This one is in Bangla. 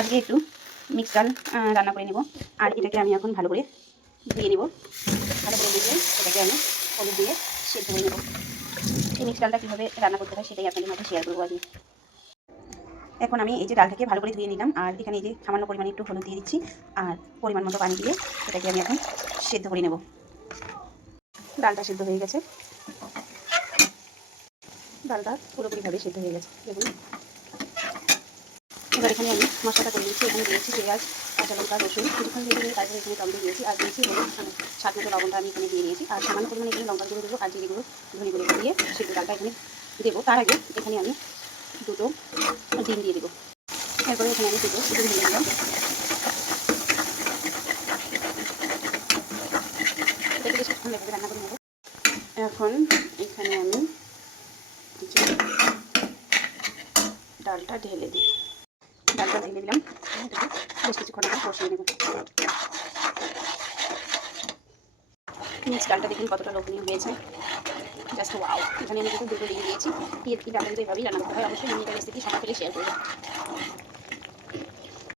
আজকে একটু মিক্স ডাল রান্না করে নেব। আর এটাকে আমি এখন ভালো করে ধুয়ে নেব। ভালো করে ধুয়ে এটাকে আমি হলুদ দিয়ে সেদ্ধ করে নেব। এই মিক্স ডালটা কীভাবে রান্না করতে হয় সেটাই আপনাদের মধ্যে শেয়ার করবো আজকে। এখন আমি এই যে ডালটাকে ভালো করে ধুয়ে নিলাম, আর এখানে এই যে সামান্য পরিমাণে একটু হলুদ দিয়ে দিচ্ছি, আর পরিমাণ মতো পানি দিয়ে এটাকে আমি এখন সেদ্ধ করে নেব। ডালটা সেদ্ধ হয়ে গেছে, ডালটা পুরোপুরিভাবে সেদ্ধ হয়ে গেছে দেখুন। এবার এখানে আমি মশলাটা করে দিয়েছি। এখানে দিয়েছি পেঁয়াজ, কাঁচা লঙ্কা, রসুন কিছুক্ষণ ভেজে নিয়ে তারপরে এখানে টমেটো দিয়েছি, আর দিয়েছি স্বাদ মতো লবণটা আমি এখানে দিয়ে দিয়েছি, আর সামান্য পরিমাণে এখানে লঙ্কার গুঁড়ো দেবো, আর জিরে গুঁড়ো, ধনে গুঁড়ো দিয়ে সেদ্ধ ডালটা এখানে দেবো। তার আগে এখানে আমি দুটো ডিম দিয়ে দেবো। এরপরে এখানে আমি দুটো ডিম দিয়ে দিলাম। এটাকে বেশ কিছুক্ষণ লেগে রান্না করে নেব। এখন এখানে আমি ডালটা ঢেলে দিই। ডালটা ঢেলে দিলাম, বেশ কিছুক্ষণ আমি কষিয়ে নেব। মিক্স ডালটা দেখুন কতটা লোভনীয় হয়েছে, জাস্ট ওয়াও। এখানে আমি কিন্তু দুটো ডিম দিয়েছি। এই ডালটা কিন্তু এভাবেই রান্না করতে হয়। অবশ্যই আমি এটা রেসিপি সবার সাথে শেয়ার করবো।